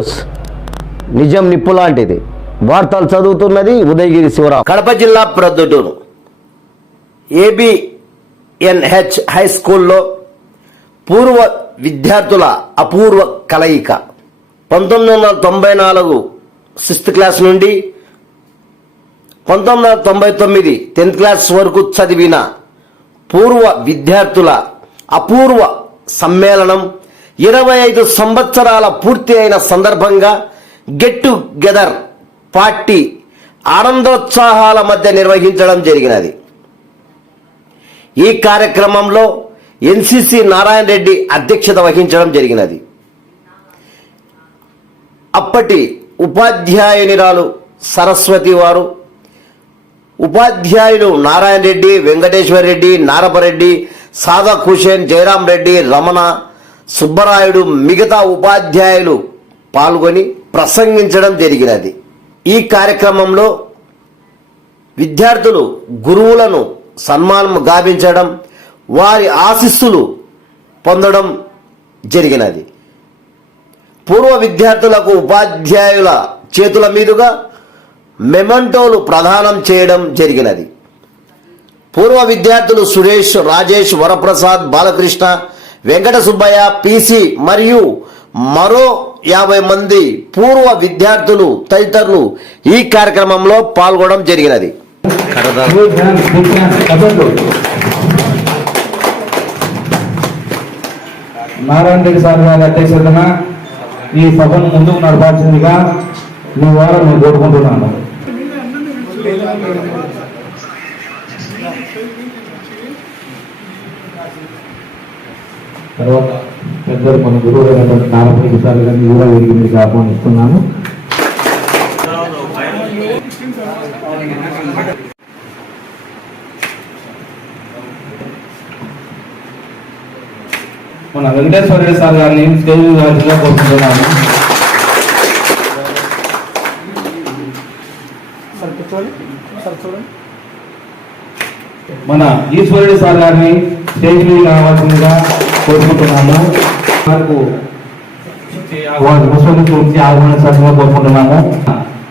News నిజం నిప్పు లాంటిది. వార్తలు చదువుతున్నది ఉదయగిరి శివరావు. కడప జిల్లా ప్రొద్దుటూరు. ఏబిఎన్హెచ్ హై స్కూల్లో పూర్వ విద్యార్థుల అపూర్వ కలయిక. పంతొమ్మిది వందల తొంభై నాలుగు సిక్స్త్ క్లాస్ నుండి పంతొమ్మిది వందల తొంభై తొమ్మిది టెన్త్ క్లాస్ వరకు చదివిన పూర్వ విద్యార్థుల అపూర్వ సమ్మేళనం ఇరవై ఐదు సంవత్సరాల పూర్తి అయిన సందర్భంగా గెట్ టుగెదర్ పార్టీ ఆనందోత్సాహాల మధ్య నిర్వహించడం జరిగినది. ఈ కార్యక్రమంలో ఎన్సిసి నారాయణ రెడ్డి అధ్యక్షత వహించడం జరిగినది. అప్పటి ఉపాధ్యాయునిరాలు సరస్వతి వారు ఉపాధ్యాయులు నారాయణ రెడ్డి వెంకటేశ్వర రెడ్డి నారపరెడ్డి సాదా కుషన్ జయరాం రెడ్డి రమణ సుబ్బరాయుడు మిగతా ఉపాధ్యాయులు పాల్గొని ప్రసంగించడం జరిగినది. ఈ కార్యక్రమంలో విద్యార్థులు గురువులను సన్మానం గావించడం వారి ఆశీస్సులు పొందడం జరిగినది. పూర్వ విద్యార్థులకు ఉపాధ్యాయుల చేతుల మీదుగా మెమంటోలు ప్రదానం చేయడం జరిగినది. పూర్వ విద్యార్థులు సురేష్ రాజేష్ వరప్రసాద్ బాలకృష్ణ వెంకట సుబ్బయ్య పిసి మరియు మరో యాభై మంది పూర్వ విద్యార్థులు తదితరులు ఈ కార్యక్రమంలో పాల్గొనడం జరిగినది. నారాయణ రెడ్డి సార్ గారి అధ్యక్షతన ఈ సభను ముందుకు నడపాల్సిందిగా మీ వారు నేను కోరుకుంటున్నాను. తర్వాత పెద్దలు మన గురువు గారు నారాయణ సార్ గారిని కూడా వీరికి మీకు ఆహ్వానిస్తున్నాను. మన వెంకటేశ్వర సార్ గారిని స్టేజ్ గారిగా కోరుకుంటున్నాను. మన ఈశ్వరుడి సార్ గారిని స్టేజ్ మీద రావాల్సిందిగా కోరుకుంటున్నాము మనకు వారి ముసలి గురించి ఆహ్వానించాల్సిందిగా కోరుకుంటున్నాము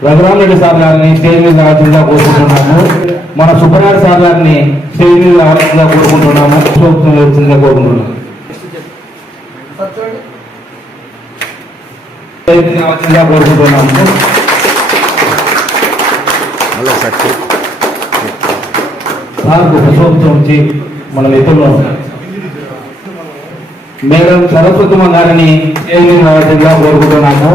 రఘురామరెడ్డి సార్. గారిని స్టేజ్ మీద రావాల్సిందిగా కోరుకుంటున్నాము మన సుబ్బరాయుడు సార్ గారిని స్టేజ్ మీద రావాల్సిందిగా కోరుకుంటున్నాము వచ్చిందిగా కోరుకుంటున్నాము స్టేజ్ మీద రావాల్సిందిగా కోరుకుంటున్నాము సార్కు పుష్పగుచ్చం ఇచ్చి మన మిత్రులు మేడం సరస్వతమ్మ గారిని స్టేజ్ మీద రావాల్సిందిగా కోరుకుంటున్నాము.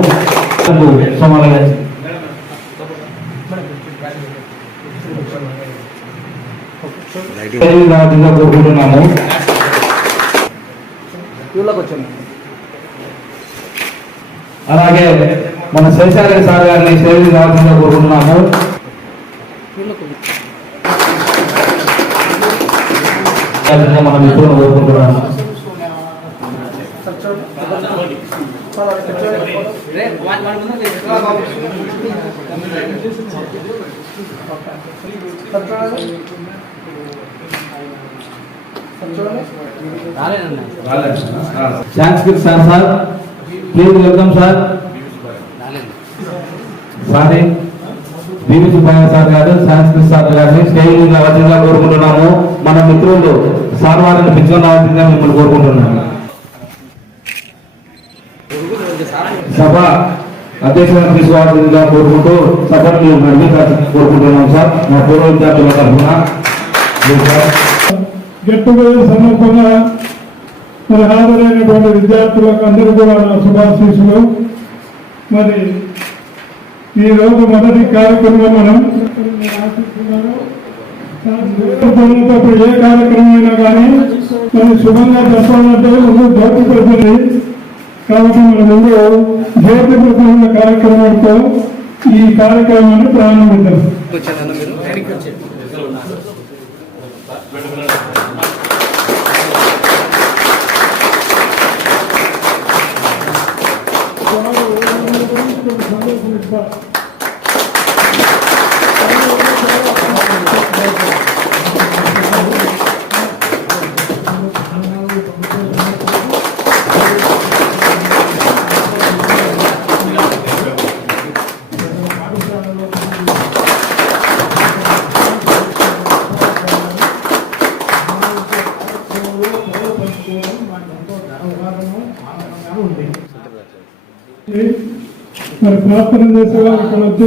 రావాల్సిందిగా కోరుకుంటున్నాము. అలాగే మన శేషాలయ సార్ గారిని స్టేజ్ రావాల్సిందిగా కోరుకుంటున్నాము. మనం మన మిత్రులను కోరుకుంటున్నాము. Sanskrit sir sir. Please welcome sir. Sorry. BB Subbaiah sir గారు సంస్కృత్ సార్ గారిని స్టేజ్ రావాల్సిందిగా కోరుకుంటున్నాము. మన మిత్రులు సార్ వారిని పిచ్చుకొని రావాల్సిందిగా మిమ్మల్ని కోరుకుంటున్నాము. సభ అధ్యక్షులను తీసుకోవాల్సిందిగా కోరుకుంటూ సభను నడిపించాల్సిందిగా కోరుకుంటున్నాం సార్. మా పూర్వ విద్యార్థుల తరఫున. గెట్ టుగెదర్ సందర్భంగా మరి హాజరైనటువంటి విద్యార్థులకు అందరూ కూడా నా శుభాశీస్సులు. మరి ఈరోజు మొదటి కార్యక్రమం మనం ఏ కార్యక్రమం అయినా కానీ మరి శుభంగా చెప్పాలంటే ముందు జ్యోతి కాబట్టి మన ముందు దేవతృత్వమైన కార్యక్రమంతో ఈ కార్యక్రమాన్ని ప్రారంభిద్దాం ప్రార్థన చేసేవారు ఇక్కడ వచ్చి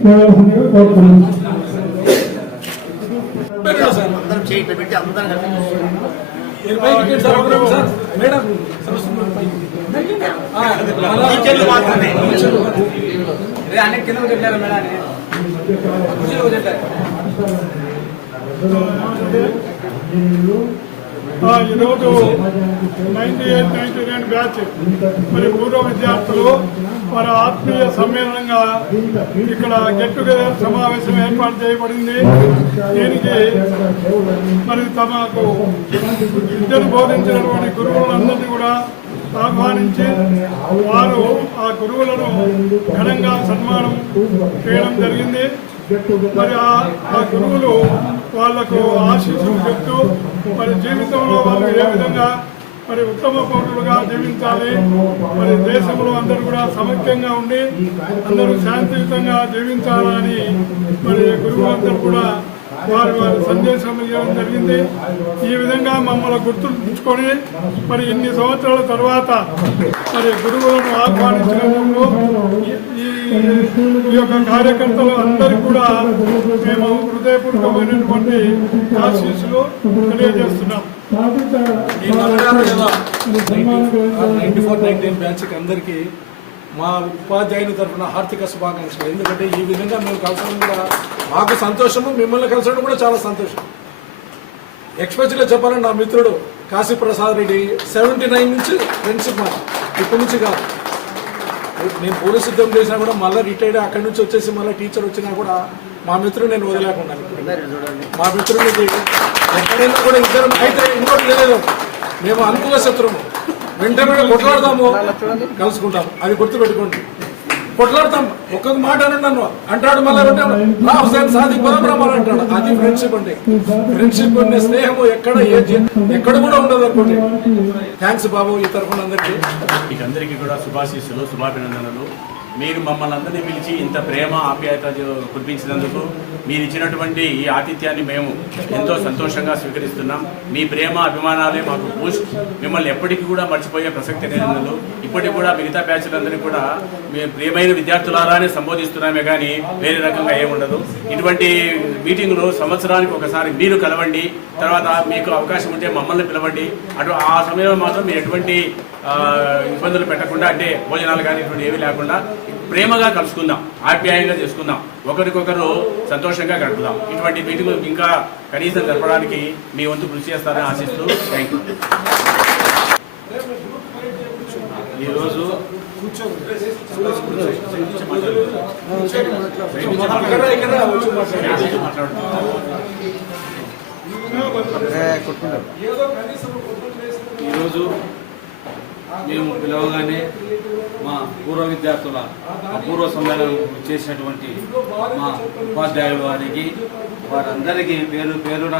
చేయవలసిందిగా కోరుతున్నాను ఆ, ఈరోజు ninety eight ninety nine batch మరి పూర్వ విద్యార్థులు వారి ఆత్మీయ సమ్మేళనంగా ఇక్కడ గెట్ టుగెదర్ సమావేశం ఏర్పాటు చేయబడింది. దీనికి మరి తమకు విద్యను బోధించినటువంటి గురువులందరినీ కూడా ఆహ్వానించి వారు ఆ గురువులను ఘనంగా సన్మానం చేయడం జరిగింది. మరి ఆ- ఆ గురువులు వాళ్ళకు ఆశీస్సులు చెప్తూ మరి జీవితంలో వాళ్ళు ఏ విధంగా మరి ఉత్తమ పౌరులుగా జీవించాలి? మరి దేశంలో అందరూ కూడా సమైక్యంగా ఉండి అందరూ శాంతియుతంగా జీవించాలని మరి గురువులందరూ కూడా వారి వారి సందేశం ఇవ్వడం జరిగింది. ఈ విధంగా మమ్మల్ని గుర్తుంచుకొని మరి ఇన్ని సంవత్సరాల తర్వాత మరి గురువులను ఆహ్వానించినందుకు ఈ- ఈ యొక్క కార్యకర్తలు అందరికీ కూడా మేము హృదయపూర్వకమైనటువంటి ఆశీస్సులు తెలియజేస్తున్నాం. నైన్టీ ఫోర్ నైన్టీ బ్యాచ్కి అందరికీ మా ఉపాధ్యాయుని తరఫున హార్దిక శుభాకాంక్షలు. ఎందుకంటే ఈ విధంగా మేము కలసడం కూడా మాకు సంతోషము మిమ్మల్ని కలిసడం కూడా చాలా సంతోషం. ఎక్స్పెషల్గా చెప్పాలంటే నా మిత్రుడు కాశీ ప్రసాద్ రెడ్డి సెవెంటీ నైన్ నుంచి ఫ్రెండ్షిప్ మా ఇప్పటి నుంచి కాదు. నేను పోలీస్ ఉద్యోగం చేసినా కూడా మళ్ళీ రిటైర్డ్ అక్కడి నుంచి వచ్చేసి మళ్ళీ టీచర్ వచ్చినా కూడా మా మిత్రుడు నేను వదిలేకుండా మా మిత్రుడికి ఎక్కడైనా కూడా ఇద్దరం అయితే ఇంకోటి లేదు మేము అనుకూల శత్రువు. వెంటనే కొట్లాడతాము. కలుసుకుంటాము. అది గుర్తుపెట్టుకోండి. కొట్లాడతాం ఒక్కొక్క మాట అని నన్ను. అంటాడు మళ్ళీ హుసేన్ సాది పదమరామాలు అంటాడు. అది ఫ్రెండ్షిప్ అంటే ఫ్రెండ్షిప్ అనే స్నేహము ఎక్కడ ఏ ఎక్కడ కూడా ఉండదు అనుకోండి. థ్యాంక్స్ బాబు ఈ తరఫున అందరికీ. అందరికీ కూడా శుభాశీస్సులు శుభాభినందనలు. మీరు మమ్మల్ని అందరినీ పిలిచి ఇంత ప్రేమ ఆప్యాయత కురిపించినందుకు మీరు ఇచ్చినటువంటి ఈ ఆతిథ్యాన్ని మేము ఎంతో సంతోషంగా స్వీకరిస్తున్నాం. మీ ప్రేమ అభిమానాలే మాకు బూస్ట్. మిమ్మల్ని ఎప్పటికీ కూడా మర్చిపోయే ప్రసక్తి లేదు ఇప్పటికి కూడా మిగతా బ్యాచ్లందరినీ కూడా మేము ప్రియమైన విద్యార్థులారానే సంబోధిస్తున్నామే కానీ వేరే రకంగా ఏముండదు. ఇటువంటి మీటింగ్లు సంవత్సరానికి ఒకసారి మీరు కలవండి. తర్వాత మీకు అవకాశం ఉంటే మమ్మల్ని పిలవండి. అటు ఆ సమయంలో మాత్రం మీరు ఎటువంటి ఇబ్బందులు పెట్టకుండా అంటే భోజనాలు కానీ ఇటువంటి ఏమీ లేకుండా ప్రేమగా కలుసుకుందాం ఆప్యాయంగా చేసుకుందాం ఒకరికొకరు సంతోషంగా గడుపుదాం ఇటువంటి మీటింగ్ ఇంకా కనీసం జరపడానికి మీ వంతు కృషి చేస్తారని ఆశిస్తూ థ్యాంక్ యూ ఈరోజు. ఈరోజు మేము పిలవగానే మా పూర్వ విద్యార్థుల అపూర్వ సమ్మేళనం చేసినటువంటి మా ఉపాధ్యాయుల వారికి వారందరికీ పేరు పేరున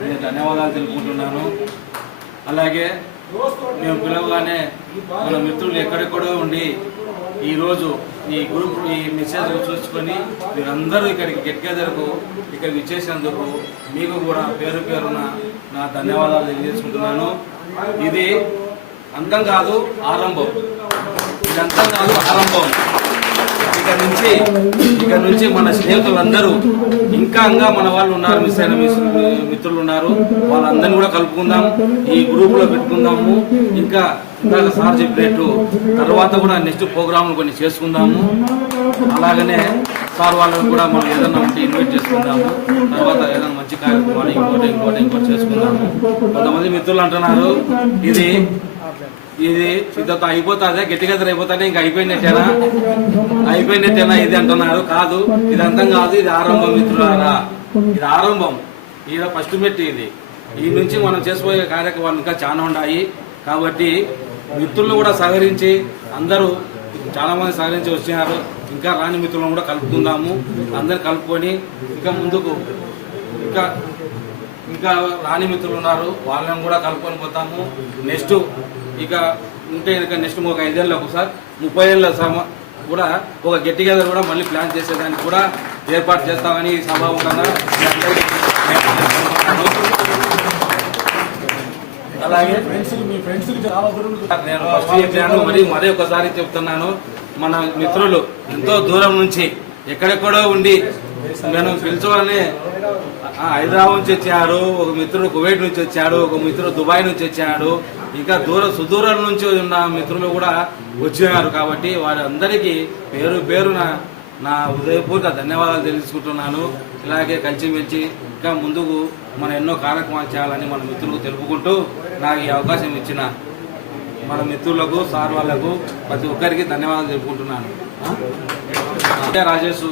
నేను ధన్యవాదాలు తెలుపుకుంటున్నాను. అలాగే మేము పిలవగానే మన మిత్రులు ఎక్కడెక్కడో ఉండి ఈరోజు ఈ గ్రూప్ ఈ మెసేజ్ చూసుకొని మీరందరూ ఇక్కడికి గెట్ టుగెదర్కు ఇక్కడికి ఇచ్చేసినందుకు మీకు కూడా పేరు పేరున నా ధన్యవాదాలు తెలియజేసుకుంటున్నాను. ఇది అంతం కాదు ఆరంభం. ఇది అంతం కాదు ఆరంభం. ఇక నుంచి ఇక నుంచి మన స్నేహితులందరూ ఇంకా ఇంకా మన వాళ్ళు ఉన్నారు మిస్ అయిన మిస్- మిత్రులు ఉన్నారు వాళ్ళందరినీ కూడా కలుపుకుందాం ఈ గ్రూప్లో పెట్టుకుందాము. ఇంకా ఇందాక సార్ చెప్పినట్టు తర్వాత కూడా నెక్స్ట్ ప్రోగ్రాంలు కొన్ని చేసుకుందాము. అలాగనే సార్ వాళ్ళని కూడా మనం ఏదైనా ఉంటే ఇన్వైట్ చేసుకుందాము. తర్వాత ఏదైనా మంచి కార్యక్రమాలు ఇంకోటి ఇంకోటి ఇంకోటి చేసుకుందాము. కొంతమంది మిత్రులు అంటున్నారు ఇది ఇది ఇదొక అయిపోతుందా గట్టి గద్దరు అయిపోతానే ఇంకా అయిపోయినట్టేనా అయిపోయినట్టేనా ఇది అంటున్నారు. కాదు ఇది అంతం కాదు ఇది ఆరంభం మిత్రులారా. ఇది ఆరంభం. ఈడ ఫస్ట్ మెట్టి ఇది. ఈ నుంచి మనం చేసుకోయే కార్యక్రమాలు ఇంకా చాలా ఉన్నాయి. కాబట్టి మిత్రులు కూడా సహకరించి అందరూ చాలా మంది సహకరించి వచ్చినారు. ఇంకా రాని మిత్రులను కూడా కలుపుకుందాము. అందరు కలుపుకొని ఇంకా ముందుకు ఇంకా ఇంకా రాని మిత్రులు ఉన్నారు. వాళ్ళని కూడా కలుపుకొని పోతాము. నెక్స్ట్ ఇక ఉంటే ఇక నెక్స్ట్ ఒక ఐదేళ్ళకు ఒకసారి ముప్పై ఏళ్ళ సమ కూడా ఒక గెట్ టుగెదర్ కూడా మళ్ళీ ప్లాన్ చేసేదానికి కూడా ఏర్పాటు చేస్తామని సభాముఖంగా అలాగే నేను ఫస్ట్ చెప్పాను మరి మరీ ఒకసారి చెప్తున్నాను. మన మిత్రులు ఎంతో దూరం నుంచి ఎక్కడెక్కడో ఉండి మనం పిలుచుకోవాలని హైదరాబాద్ నుంచి వచ్చాడు ఒక మిత్రుడు కువైట్ నుంచి వచ్చాడు ఒక మిత్రుడు దుబాయ్ నుంచి వచ్చాడు ఇంకా దూర సుదూరం నుంచి ఉన్న మిత్రులు కూడా వచ్చినారు కాబట్టి వారందరికీ పేరు పేరున నా హృదయపూర్వక ధన్యవాదాలు తెలుసుకుంటున్నాను. ఇలాగే కలిసిమెలిసి ఇంకా ముందుకు మన ఎన్నో కార్యక్రమాలు చేయాలని మన మిత్రులకు తెలుపుకుంటూ నాకు ఈ అవకాశం ఇచ్చిన మన మిత్రులకు సార్ వాళ్ళకు ప్రతి ఒక్కరికి ధన్యవాదాలు తెలుపుకుంటున్నాను? అంటే రాజేష్.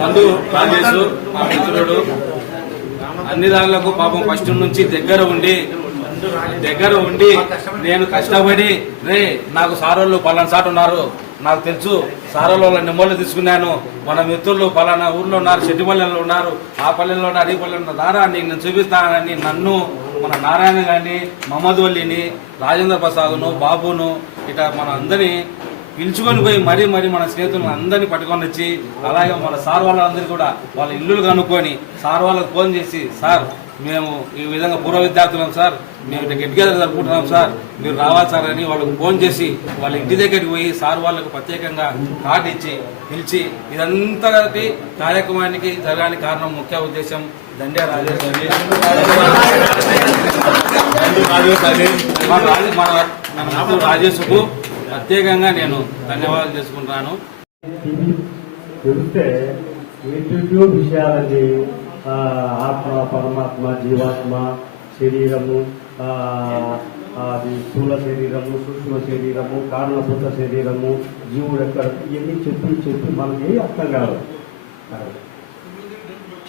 నందు రాజేష్ మా మిత్రుడు. అన్ని దానిలకు పాపం ఫస్ట్ నుంచి దగ్గర ఉండి దగ్గర ఉండి నేను కష్టపడి రే నాకు సారోళ్ళు పలానా సాట్ ఉన్నారు. నాకు తెలుసు సారోళ్ళు వాళ్ళ నెంబర్లు తీసుకున్నాను. మన మిత్రులు పలానా ఊర్లో ఉన్నారు చెట్టిపల్లెలో ఉన్నారు. ఆ పల్లెల్లో ఉన్నారు ఈ పల్లెలో ఉన్నారు. దారా నేను చూపిస్తానని నన్ను మన నారాయణ గారిని మహమ్మద్ వల్లిని రాజేంద్ర ప్రసాద్ను బాబును ఇట మన అందరినీ పిలుచుకొని పోయి మరీ మరీ మన స్నేహితులను అందరినీ పట్టుకొని వచ్చి అలాగే మన సార్ వాళ్ళందరినీ కూడా వాళ్ళ ఇల్లులు కనుక్కొని సార్ వాళ్ళకి ఫోన్ చేసి సార్ మేము ఈ విధంగా పూర్వ విద్యార్థులం సార్. మేము ఇట్లా గెట్ టుగెదర్ జరుపుకుంటున్నాం సార్. మీరు రావాలి సార్ అని వాళ్ళకి ఫోన్ చేసి వాళ్ళ ఇంటి దగ్గరికి పోయి సార్ వాళ్ళకు ప్రత్యేకంగా కార్డు ఇచ్చి పిలిచి ఇదంతా కార్యక్రమానికి జరగడానికి కారణం ముఖ్య ఉద్దేశం దండ్యా రాజేష్ మన రాజే- రాజేష్కు ప్రత్యేకంగా నేను ధన్యవాదాలు చేసుకుంటున్నాను తెలిస్తే ఏంటో విషయాలని ఆత్మ పరమాత్మ జీవాత్మ శరీరము అది స్థూల శరీరము సూక్ష్మ శరీరము కారణభూత శరీరము జీవుడు ఎక్కడ ఇవన్నీ చెప్పి చెప్పి మనకి అర్థం కాదు.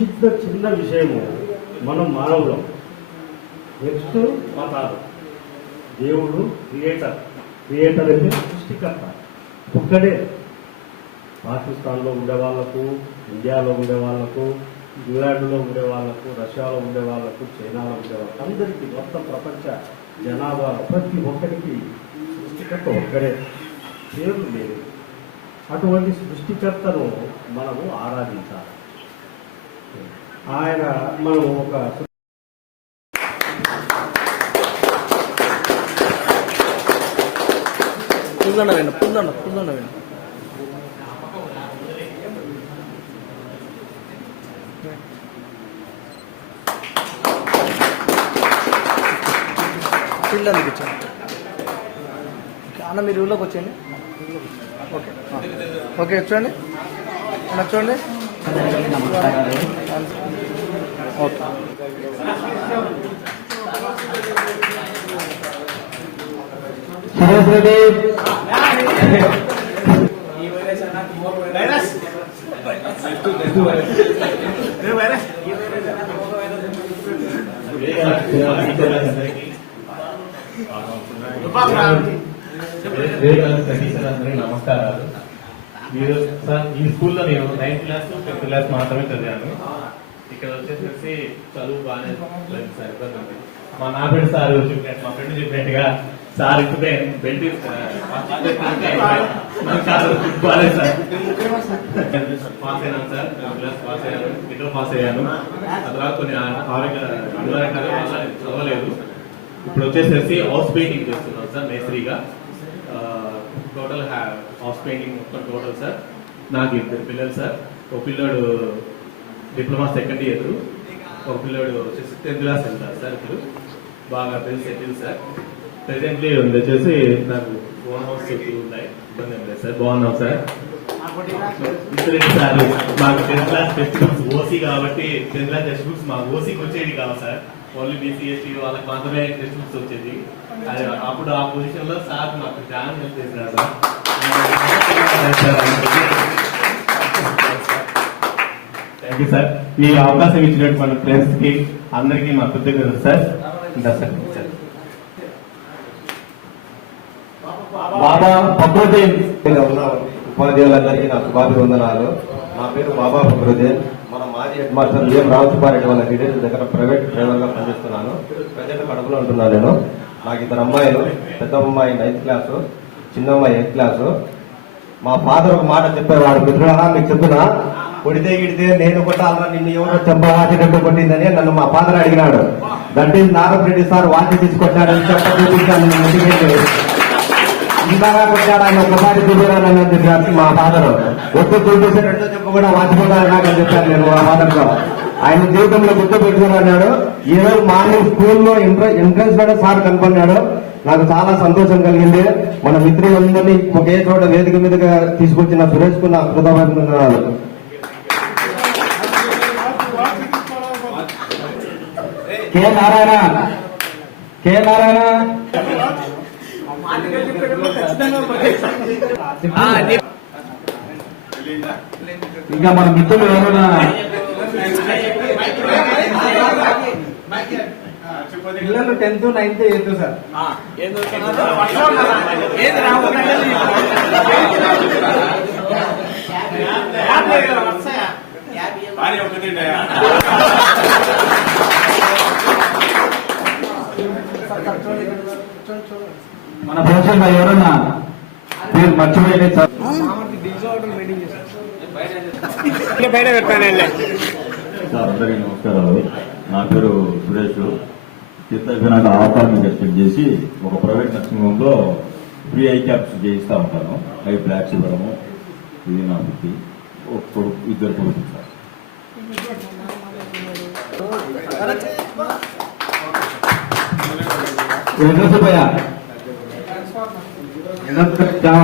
చిన్న చిన్న విషయము మనం మానవులం. నెక్స్ట్ మతాలు దేవుడు క్రియేటర్. క్రియేటర్ అంటే సృష్టికర్త. ఒక్కడే. పాకిస్తాన్లో ఉండే వాళ్ళకు ఇండియాలో ఉండే వాళ్ళకు ఇంగ్లాండ్లో ఉండే వాళ్ళకు రష్యాలో ఉండే వాళ్ళకు చైనాలో ఉండే వాళ్ళకు అందరికీ మొత్తం ప్రపంచ జనాభా ప్రతి ఒక్కరికి సృష్టికర్త ఒక్కడే. పేరు లేదు అటువంటి సృష్టికర్తను మనము ఆరాధించాలి. ఆయన మనం ఒక పుందండ వెండి పుందండ పుందండ వెండి పిల్లలకి ఇచ్చాను అన్న మీరు ఊళ్ళోకి వచ్చేయండి. ఓకే ఓకే చూడండి. అన్న చూడండి. ఓకే సురేష్ రెడ్డి అందరికీ నమస్కారాలు మీరు సార్ ఈ స్కూల్లో నేను నైన్త్ క్లాస్ ఫిఫ్త్ క్లాస్ మాత్రమే చదివాను. ఇక్కడ వచ్చేసి చదువు బాగానే లేదు సార్ ఇబ్బంది మా నాబెడ్ సార్ చెప్పినట్టు మా ఫ్రెండ్ చెప్పినట్టుగా సార్ ఇప్పుడే బెల్ట్ బాగాలేదు సార్ పాస్ అయినాను సార్ క్లాస్ పాస్ అయ్యాను ఇంటర్ పాస్ అయ్యాను. ఆ తర్వాత కొన్ని ఆరోగ్య అనారోగ్యాల వల్ల చదవలేదు. ఇప్పుడు వచ్చేసేసి హౌస్ పెయింటింగ్ చేస్తున్నాను సార్ మేస్త్రిగా. టోటల్ హౌస్ పెయింటింగ్ మొత్తం టోటల్ సార్ నాకు ఇద్దరు పిల్లలు సార్ ఒక పిల్లోడు డిప్లొమా సెకండ్ ఇయర్ ఒక పిల్లోడు వచ్చేసి టెన్త్ క్లాస్ వెళ్తారు సార్ ఇప్పుడు. బాగా తెలిసి సెటిల్ సార్ ప్రెసెంట్లీ ఉంది వచ్చేసి నాకు ఓన్ హౌస్ చుట్టూ ఉన్నాయి. ఇబ్బంది ఏం లేదు సార్ బాగున్నాం సార్ ఇన్సూరెన్స్ సార్ మాకు tenth class text books OC కాబట్టి టెన్త్ క్లాస్ టెక్స్ట్ బుక్స్ మాకు ఓసీకి వచ్చేది కావాలి సార్ ఓన్లీ బీసీ వాళ్ళకి మాత్రమే టెక్స్ట్ బుక్స్ వచ్చేది అప్పుడు ఆ పొజిషన్లో సార్ మాకు చాలా హెల్ప్ థ్యాంక్ యూ సార్ ఈ అవకాశం ఇచ్చినటువంటి మన ఫ్రెండ్స్కి అందరికీ మా కృతజ్ఞతలు సార్ సార్ బాబా ఫక్రుద్దీన్. ఉన్న ఉపాధ్యాయులందరికీ నా శుభాభివందనాలు. నా పేరు బాబా ఫక్రుద్దీన్. మన మాజీ హెడ్ మాస్టర్ విఎం రామసుబ్బారెడ్డి వాళ్ళ డీటెయిల్స్ దగ్గర ప్రైవేట్ డ్రైవర్గా పనిచేస్తున్నాను. ప్రజెంట్ కడుపులో ఉంటున్నాను నేను. నాకు ఇద్దరు అమ్మాయిలు పెద్ద అమ్మాయి నైన్త్ క్లాసు చిన్న అమ్మాయి ఎయిత్ క్లాసు మా ఫాదర్ ఒక మాట చెప్పేవాడు మిత్రులహా మీకు చెప్తున్నా కొడితే గిడితే నేను కొట్టాలరా నిన్ను ఎవరో చెంపవాచినట్టు కొట్టిందని నన్ను మా ఫాదర్ అడిగినాడు. That is Nagareddy sir watch తీసుకొచ్చాడని చెప్ప చూపించాను ఇందాక కొట్టాడు ఆయన ఒకసారి చూడాలని చెప్పారు మా ఫాదర్ ఒక్క చూపేసి రెండో చెప్పు కూడా వాచిపోతారు నాకు చెప్పాను నేను మా ఫాదర్తో. ఆయన జీవితంలో గుర్తు పెట్టుకున్నాడు ఈ రోజు మార్నింగ్ స్కూల్లో ఎంట్రన్స్ కూడా సార్ కనుక్కున్నాడు నాకు చాలా సంతోషం కలిగింది. మన మిత్రులందరినీ ఒకే చోట వేదిక మీదుగా తీసుకొచ్చిన సురేష్కు నా కృతజ్ఞతలు కె నారాయణ. కె నారాయణ. ఇంకా మన మిత్రులు ఎవరైనా పిల్లలు టెన్త్ నైన్త్ ఎయిత్ సార్. మన భవిష్యత్తులో ఎవరన్నా మీరు మర్చిపోయలేదు సార్ సార్ అందరికీ నమస్కారాలు. నా పేరు సురేష్. చిత్త అయిపోయినాక ఆఫర్ని ఎక్స్పెక్ట్ చేసి ఒక ప్రైవేట్ నర్సింగ్ హోమ్లో ఫ్రీ ఐ క్యాప్స్ చేయిస్తూ ఉంటాను. ఐ బ్లాక్స్ ఇవ్వడము. ఇది నా వృత్తి ఒక కొడుకు ఇద్దరు కొడుకు సార్. వెంకటసుబ్బయ్య చాలా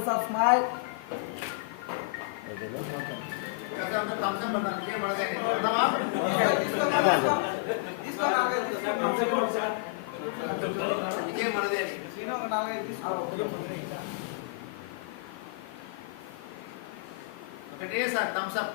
సార్ నవ్వండి సార్ స్మైల్ ఒకటే సార్ థమ్స్ అప్